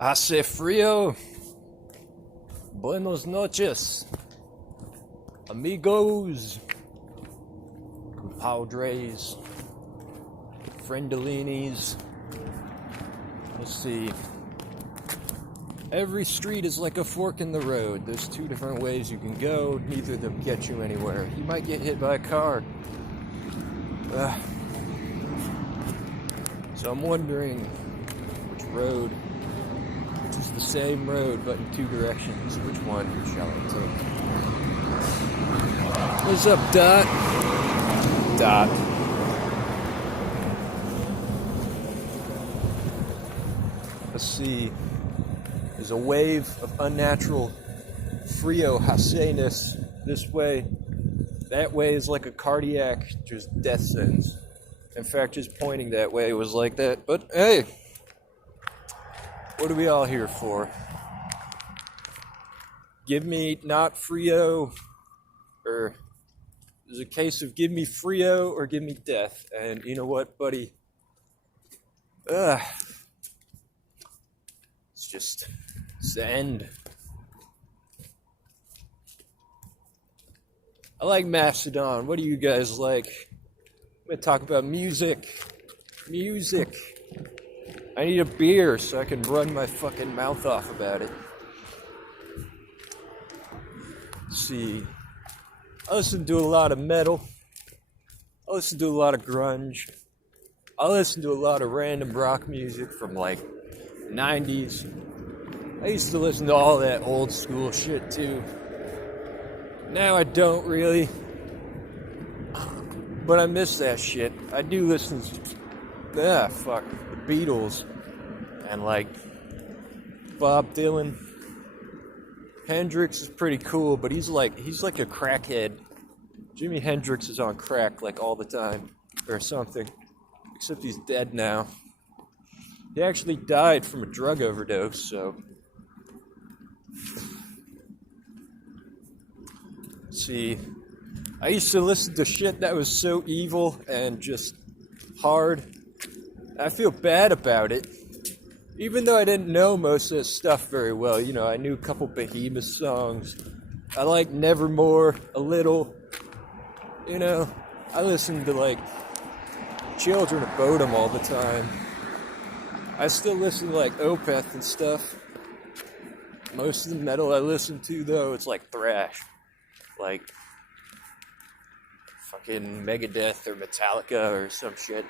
Hace frío. Buenos noches, amigos, compadres, friendolinis. Let's see. Every street is like a fork in the road. There's two different ways you can go. Neither of them get you anywhere. You might get hit by a car. So I'm wondering which road, which is the same road but in two directions, which one shall I take? What's up, Dot? Dot. Let's see. There's a wave of unnatural frio haceness this way. That way is like a cardiac just death sentence. In fact, just pointing that way was like that. But hey, what are we all here for? Give me not frio, or there's a case of give me frio or give me death. And you know what, buddy? It's the end. I like Mastodon. What do you guys like? I'm gonna talk about music. Music. I need a beer so I can run my fucking mouth off about it. Let's see. I listen to a lot of metal. I listen to a lot of grunge. I listen to a lot of random rock music from like 90s. I used to listen to all that old school shit too. Now I don't really. But I miss that shit. I do listen to the Beatles and like Bob Dylan. Hendrix is pretty cool, but he's like a crackhead. Jimi Hendrix is on crack like all the time or something. Except he's dead now. He actually died from a drug overdose, so let's see. I used to listen to shit that was so evil and just hard. I feel bad about it. Even though I didn't know most of this stuff very well. You know, I knew a couple Behemoth songs. I like Nevermore a little. You know, I listened to like Children of Bodom all the time. I still listen to like Opeth and stuff. Most of the metal I listen to though, it's like thrash. Like fucking Megadeth or Metallica or some shit.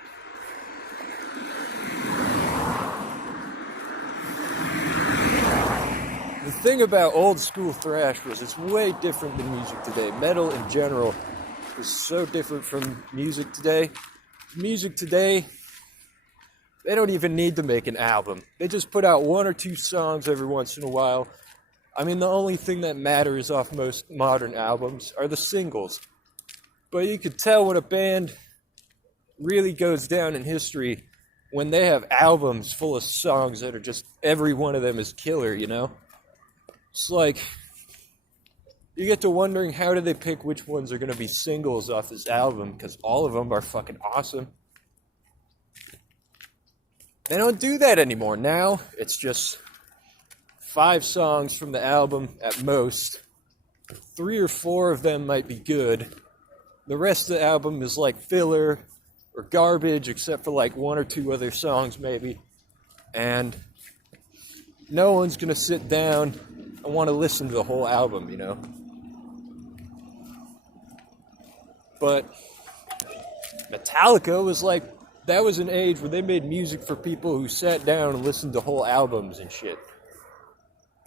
The thing about old school thrash was it's way different than music today. Metal in general is so different from music today. Music today, they don't even need to make an album. They just put out one or two songs every once in a while. I mean, the only thing that matters off most modern albums are the singles. But you could tell when a band really goes down in history when they have albums full of songs that are just, every one of them is killer, you know? It's like, you get to wondering how do they pick which ones are going to be singles off this album, because all of them are fucking awesome. They don't do that anymore. Now, it's just 5 songs from the album at most. 3 or 4 of them might be good. The rest of the album is like filler or garbage, except for like 1 or 2 other songs maybe. And no one's going to sit down and want to listen to the whole album, you know? But Metallica was like, that was an age where they made music for people who sat down and listened to whole albums and shit.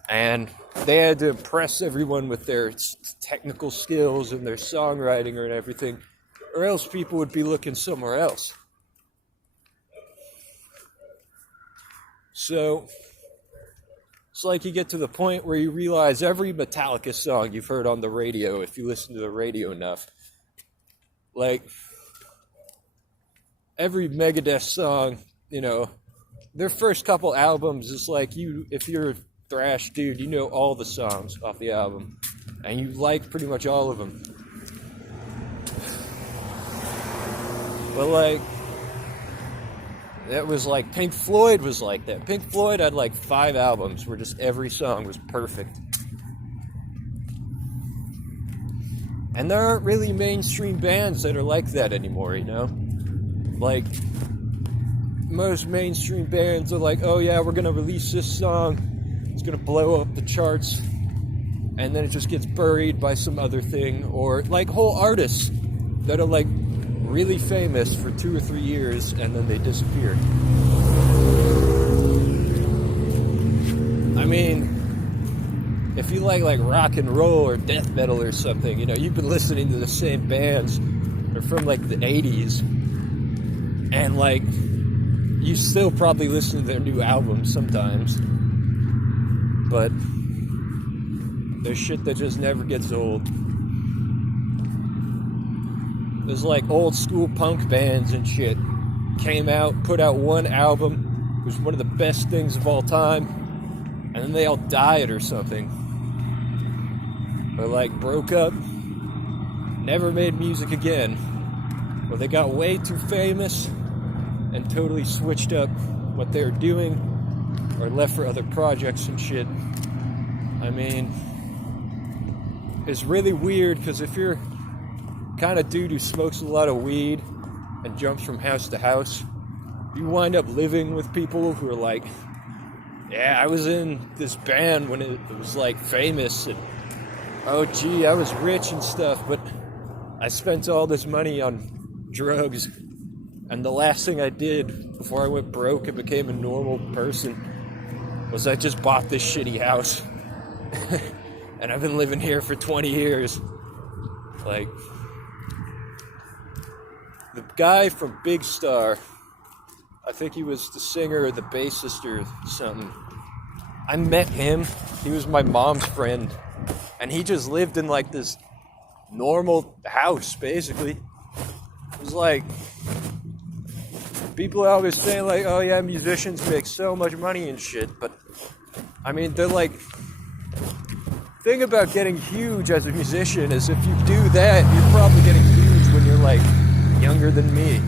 And they had to impress everyone with their technical skills and their songwriting and everything, or else people would be looking somewhere else. So it's like you get to the point where you realize every Metallica song you've heard on the radio, if you listen to the radio enough, like every Megadeth song, you know, their first couple albums is like if you're a thrash dude, you know all the songs off the album, and you like pretty much all of them. But like, That was like, Pink Floyd was like that. Pink Floyd had like 5 albums where just every song was perfect. And there aren't really mainstream bands that are like that anymore, you know? Like, most mainstream bands are like, oh yeah, we're gonna release this song, it's gonna blow up the charts, and then it just gets buried by some other thing. Or like whole artists that are like really famous for 2 or 3 years and then they disappear. I mean, if you like rock and roll or death metal or something, you know, you've been listening to the same bands. They're from like the 80s, and like you still probably listen to their new albums sometimes, but there's shit that just never gets old. There's like old school punk bands and shit came out, put out one album, it was one of the best things of all time, and then they all died or something, or like broke up, never made music again, or they got way too famous and totally switched up what they were doing, or left for other projects and shit. I mean, it's really weird, because if you're kind of dude who smokes a lot of weed and jumps from house to house, you wind up living with people who are like, yeah, I was in this band when it was like famous, and oh gee, I was rich and stuff, but I spent all this money on drugs, and the last thing I did before I went broke and became a normal person was I just bought this shitty house and I've been living here for 20 years. Like, the guy from Big Star, I think he was the singer or the bassist or something. I met him. He was my mom's friend. And he just lived in like this normal house, basically. It was like, people are always saying like, oh yeah, musicians make so much money and shit. But, I mean, they're like, thing about getting huge as a musician is if you do that, you're probably getting huge when you're like younger than me.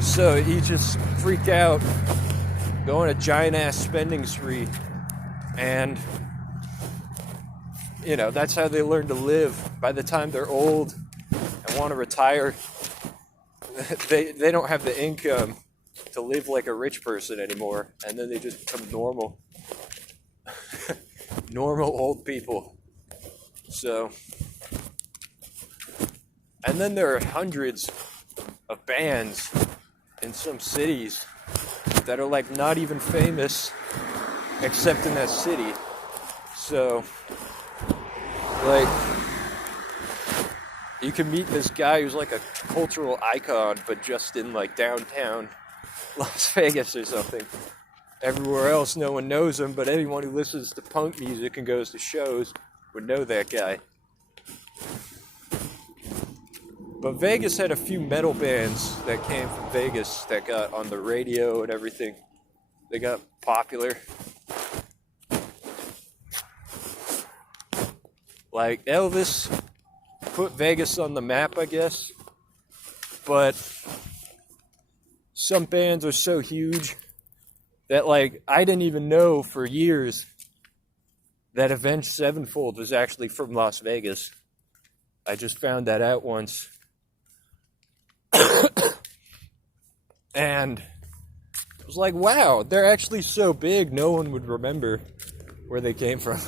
So you just freak out, go on a giant ass spending spree, and you know, that's how they learn to live. By the time they're old and want to retire, they don't have the income to live like a rich person anymore, and then they just become normal normal old people. So, and then there are hundreds of bands in some cities that are like not even famous except in that city. So, like, you can meet this guy who's like a cultural icon, but just in like downtown Las Vegas or something. Everywhere else no one knows him, but anyone who listens to punk music and goes to shows would know that guy. But Vegas had a few metal bands that came from Vegas that got on the radio and everything. They got popular. Like, Elvis put Vegas on the map, I guess. But some bands are so huge that, like, I didn't even know for years that Avenged Sevenfold was actually from Las Vegas. I just found that out once. And it was like, wow, they're actually so big, no one would remember where they came from.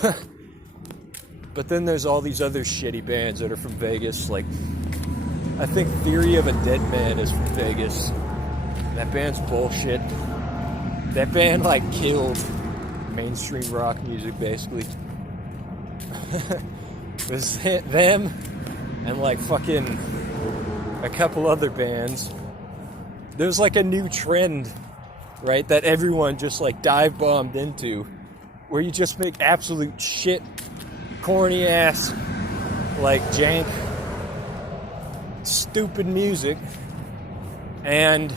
But then there's all these other shitty bands that are from Vegas. Like, I think Theory of a Dead Man is from Vegas. That band's bullshit. That band, like, killed mainstream rock music, basically. It was them and, like, fucking a couple other bands. There's, like, a new trend, right, that everyone just, like, dive-bombed into, where you just make absolute shit, corny-ass, like, jank, stupid music, and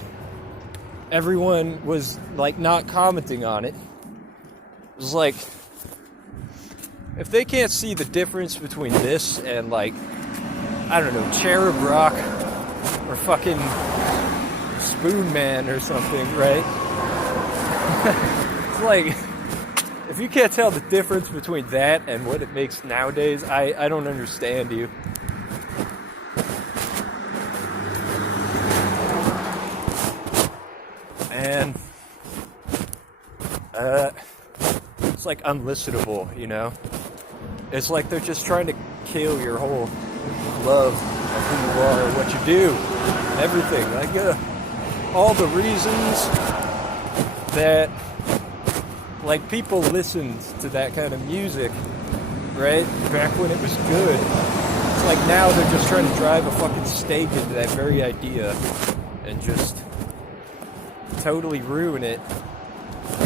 everyone was, like, not commenting on it. It was like, if they can't see the difference between this and, like, I don't know, Cherub Rock or fucking Spoon Man or something, right? It's like, if you can't tell the difference between that and what it makes nowadays, I don't understand you. And it's like unlistenable, you know? It's like they're just trying to kill your whole love of who you are, what you do, everything. Like all the reasons that like people listened to that kind of music, right? Back when it was good. It's like now they're just trying to drive a fucking stake into that very idea and just totally ruin it,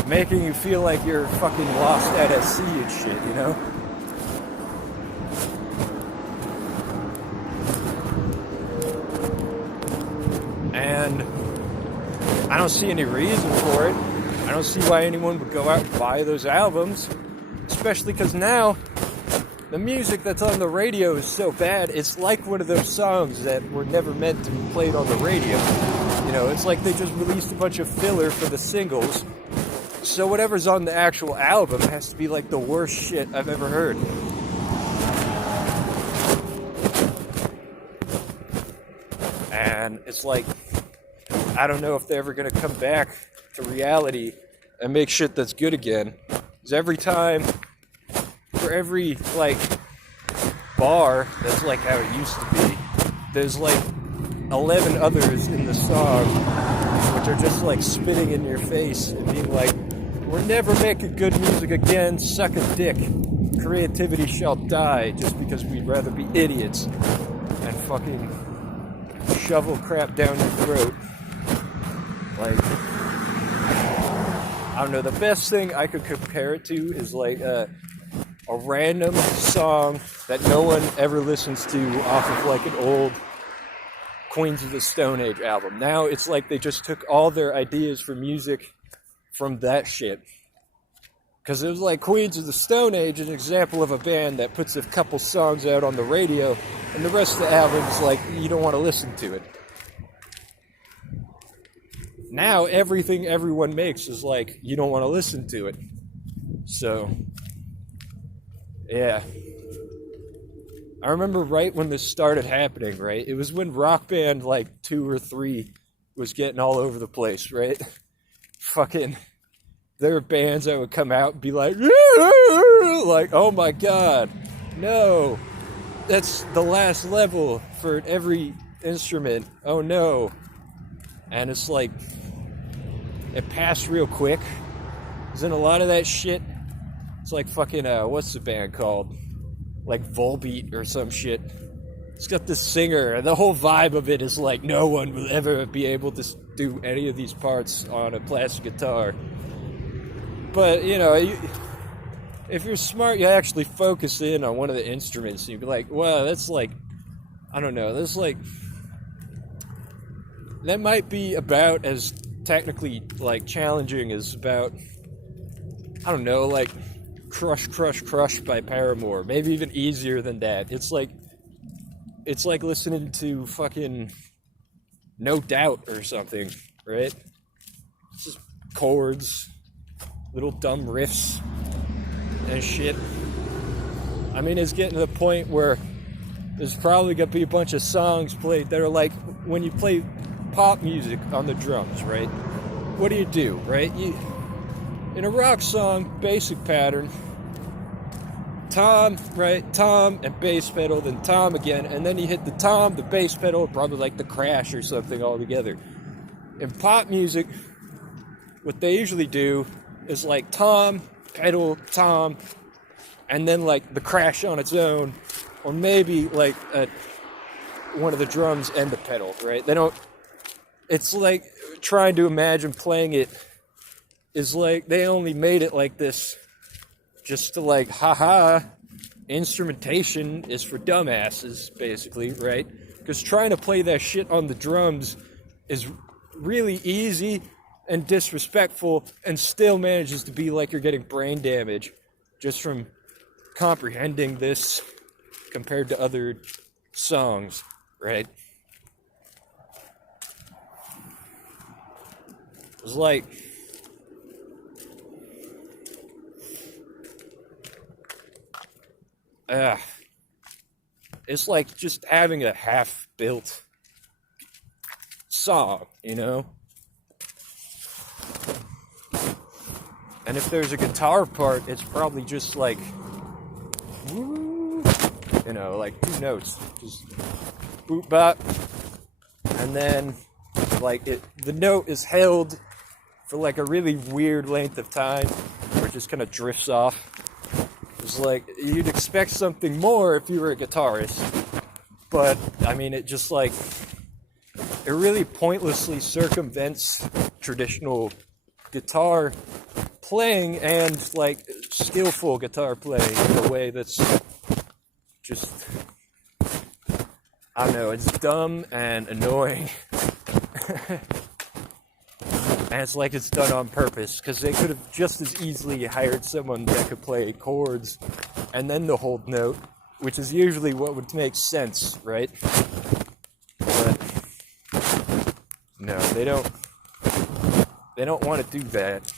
making you feel like you're fucking lost at sea and shit, you know? And I don't see any reason for it. I don't see why anyone would go out and buy those albums, especially because now the music that's on the radio is so bad. It's like one of those songs that were never meant to be played on the radio. You know, it's like they just released a bunch of filler for the singles. So whatever's on the actual album has to be like the worst shit I've ever heard. And it's like, I don't know if they're ever going to come back to reality and make shit that's good again. Because every time, for every, like, bar that's like how it used to be, there's like 11 others in the song which are just like spitting in your face and being like, we're never making good music again, suck a dick. Creativity shall die just because we'd rather be idiots and fucking shovel crap down your throat. Like, I don't know, the best thing I could compare it to is like a random song that no one ever listens to off of like an old Queens of the Stone Age album. Now it's like they just took all their ideas for music from that shit. Because it was like Queens of the Stone Age is an example of a band that puts a couple songs out on the radio, and the rest of the album is like, you don't want to listen to it. Now everything everyone makes is like, you don't want to listen to it. So, yeah. I remember right when this started happening, right? It was when Rock Band, like, 2 or 3 was getting all over the place, right? Fucking, there were bands that would come out and be like, oh my god, no, that's the last level for every instrument, oh no. And it's like, it passed real quick. Because in a lot of that shit, it's like fucking, what's the band called? Like Volbeat or some shit. It's got this singer, and the whole vibe of it is like, no one will ever be able to do any of these parts on a plastic guitar. But, you know, if you're smart, you actually focus in on one of the instruments, and you'd be like, well, that's like, I don't know, that's like, that might be about as technically, like, challenging as about, I don't know, like, Crush, Crush, Crush by Paramore. Maybe even easier than that. It's like listening to fucking No Doubt or something, right? It's just chords, little dumb riffs and shit. I mean, it's getting to the point where there's probably gonna be a bunch of songs played that are like when you play pop music on the drums, right? What do, right? In a rock song, basic pattern, tom, right? Tom and bass pedal, then tom again, and then you hit the tom, the bass pedal, probably like the crash or something all together. In pop music, what they usually do is like tom, pedal, tom, and then like the crash on its own, or maybe like one of the drums and the pedal, right? They don't, it's like trying to imagine playing it is like they only made it like this just to like, haha, instrumentation is for dumbasses, basically, right? Because trying to play that shit on the drums is really easy and disrespectful and still manages to be like you're getting brain damage just from comprehending this compared to other songs, right? It's like, it's like just having a half-built song, you know? And if there's a guitar part, it's probably just like, woo, you know, like 2 notes, just boop bop, and then like the note is held for like a really weird length of time, or it just kind of drifts off. It's like you'd expect something more if you were a guitarist, but I mean, it just like it really pointlessly circumvents traditional guitar playing and like skillful guitar playing in a way that's just, I don't know, it's dumb and annoying. And it's like it's done on purpose, because they could have just as easily hired someone that could play chords and then the whole note, which is usually what would make sense, right? But no, they don't want to do that.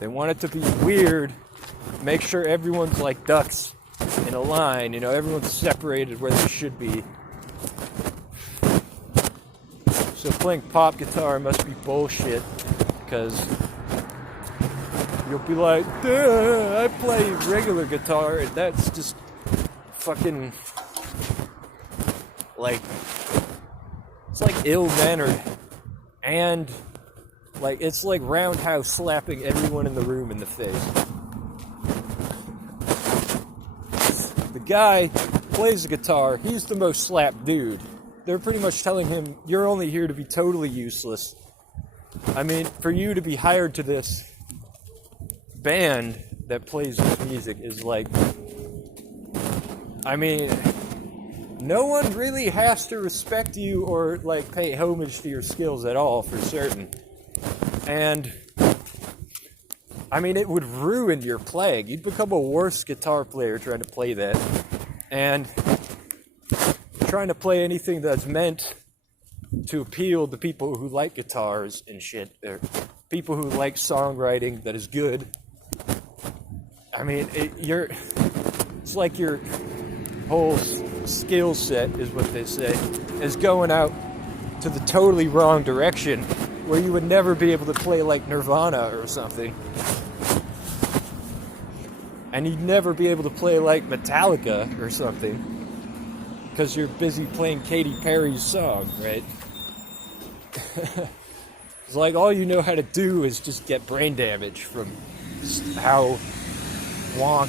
They want it to be weird, make sure everyone's like ducks in a line, you know, everyone's separated where they should be. So playing pop guitar must be bullshit, because you'll be like, duh, I play regular guitar, and that's just fucking, like, it's like ill-mannered, and like, it's like roundhouse slapping everyone in the room in the face. The guy plays the guitar, he's the most slapped dude. They're pretty much telling him, you're only here to be totally useless. I mean, for you to be hired to this band that plays this music is like, I mean, no one really has to respect you or like pay homage to your skills at all, for certain. And I mean, it would ruin your playing. You'd become a worse guitar player trying to play that. And trying to play anything that's meant to appeal to people who like guitars and shit, or people who like songwriting that is good. I mean, it's like your whole skill set, is what they say, is going out to the totally wrong direction, where you would never be able to play like Nirvana or something. And you'd never be able to play like Metallica or something, because you're busy playing Katy Perry's song, right? It's like all you know how to do is just get brain damage from how wonk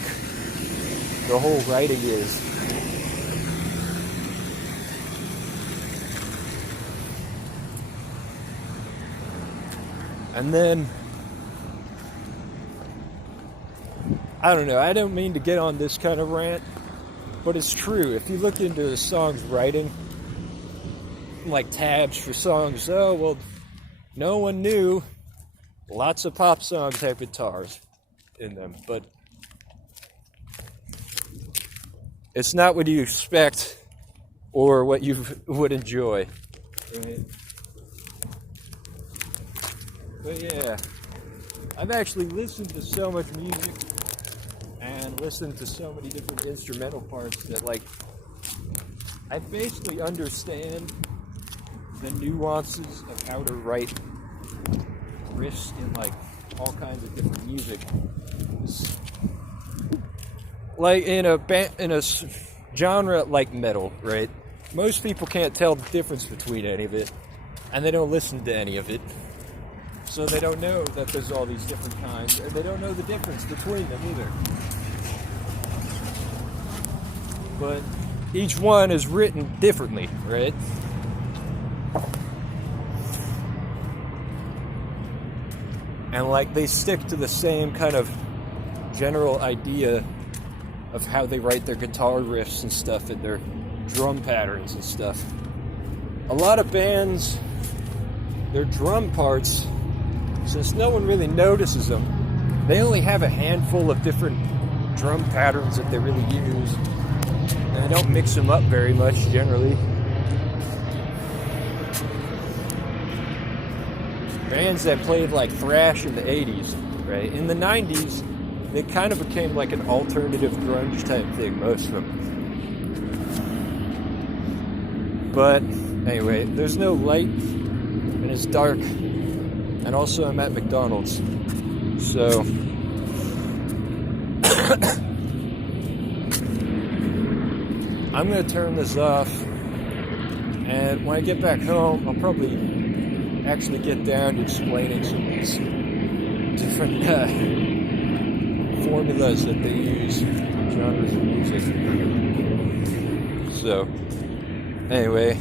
the whole writing is. And then, I don't know, I don't mean to get on this kind of rant, but it's true. If you look into the song's writing, like tabs for songs, oh, well, no one knew lots of pop songs have guitars in them, but it's not what you expect or what you would enjoy. Right? But yeah, I've actually listened to so much music and listened to so many different instrumental parts that, like, I basically understand the nuances of how to write riffs in, like, all kinds of different music. Like, in a genre like metal, right? Most people can't tell the difference between any of it, and they don't listen to any of it. So they don't know that there's all these different kinds, and they don't know the difference between them either. But each one is written differently, right? And like they stick to the same kind of general idea of how they write their guitar riffs and stuff, and their drum patterns and stuff. A lot of bands, their drum parts, since no one really notices them, they only have a handful of different drum patterns that they really use, and they don't mix them up very much generally. bands that played like thrash in the 80s, right? In the 90s, they kind of became like an alternative grunge type thing, most of them. But anyway, there's no light and it's dark. And also I'm at McDonald's. So I'm going to turn this off. And when I get back home, I'll probably actually get down to explaining some of these different formulas that they use, genres of music. So, anyway,